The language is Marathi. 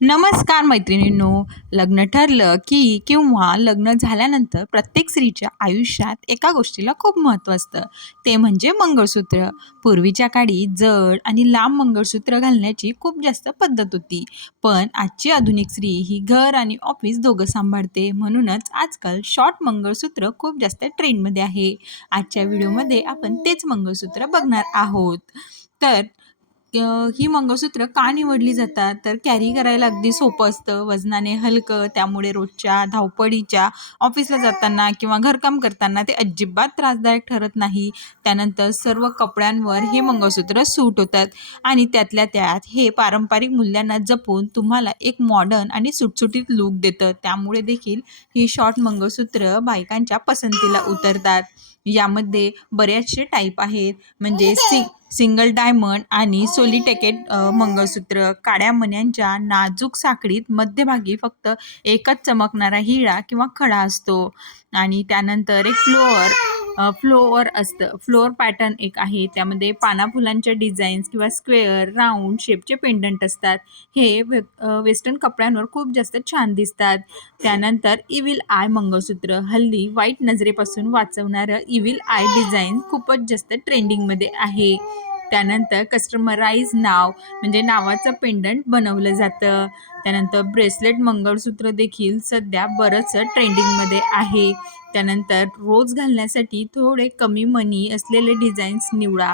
नमस्कार मैत्रिणींनो. लग्न ठरलं की किंवा लग्न झाल्यानंतर प्रत्येक स्त्रीच्या आयुष्यात एका गोष्टीला खूप महत्त्व असतं, ते म्हणजे मंगळसूत्र. पूर्वीच्या काळी जड आणि लांब मंगळसूत्र घालण्याची खूप जास्त पद्धत होती, पण आजची आधुनिक स्त्री ही घर आणि ऑफिस दोघं सांभाळते, म्हणूनच आजकाल शॉर्ट मंगळसूत्र खूप जास्त ट्रेंडमध्ये आहे. आजच्या व्हिडिओमध्ये आपण तेच मंगळसूत्र बघणार आहोत. तर ही मंगळसूत्र का निवडली जातात? तर कॅरी करायला अगदी सोपं असतं, वजनाने हलकं, त्यामुळे रोजच्या धावपळीच्या ऑफिसला जाताना किंवा घरकाम करताना ते अजिबात त्रासदायक ठरत नाही. त्यानंतर सर्व कपड्यांवर हे मंगळसूत्र सूट होतात आणि त्यातल्या त्यात हे पारंपरिक मूल्यांना जपून तुम्हाला एक मॉडर्न आणि सुटसुटीत लूक देतं. त्यामुळे देखील ही शॉर्ट मंगळसूत्र बायकांच्या पसंतीला उतरतात. यामध्ये बरेचसे टाईप आहेत, म्हणजे सिंगल डायमंड आणि सोलिटेकेड मंगळसूत्र, काड्या मण्यांच्या नाजूक साखळीत मध्यभागी फक्त एकच चमकणारा हिरा किंवा खडा असतो. आणि त्यानंतर एक फ्लोअर असतं. फ्लोअर पॅटर्न एक आहे, त्यामध्ये पाना फुलांच्या डिझाईन्स किंवा स्क्वेअर राऊंड शेपचे पेंडंट असतात. हे वेस्टर्न कपड्यांवर खूप जास्त छान दिसतात. त्यानंतर इव्हिल आय मंगळसूत्र, हल्ली वाईट नजरेपासून वाचवणारं इव्हिल आय डिझाईन खूपच जास्त ट्रेंडिंगमध्ये आहे. त्यानंतर कस्टमराइज नाव, म्हणजे नावाचं पेंडंट बनवलं जातं. त्यानंतर ब्रेसलेट मंगळसूत्र देखील सध्या बरंचसं ट्रेंडिंगमध्ये आहे. त्यानंतर रोज घालण्यासाठी थोडे कमी मनी असलेले डिझाईन्स निवडा.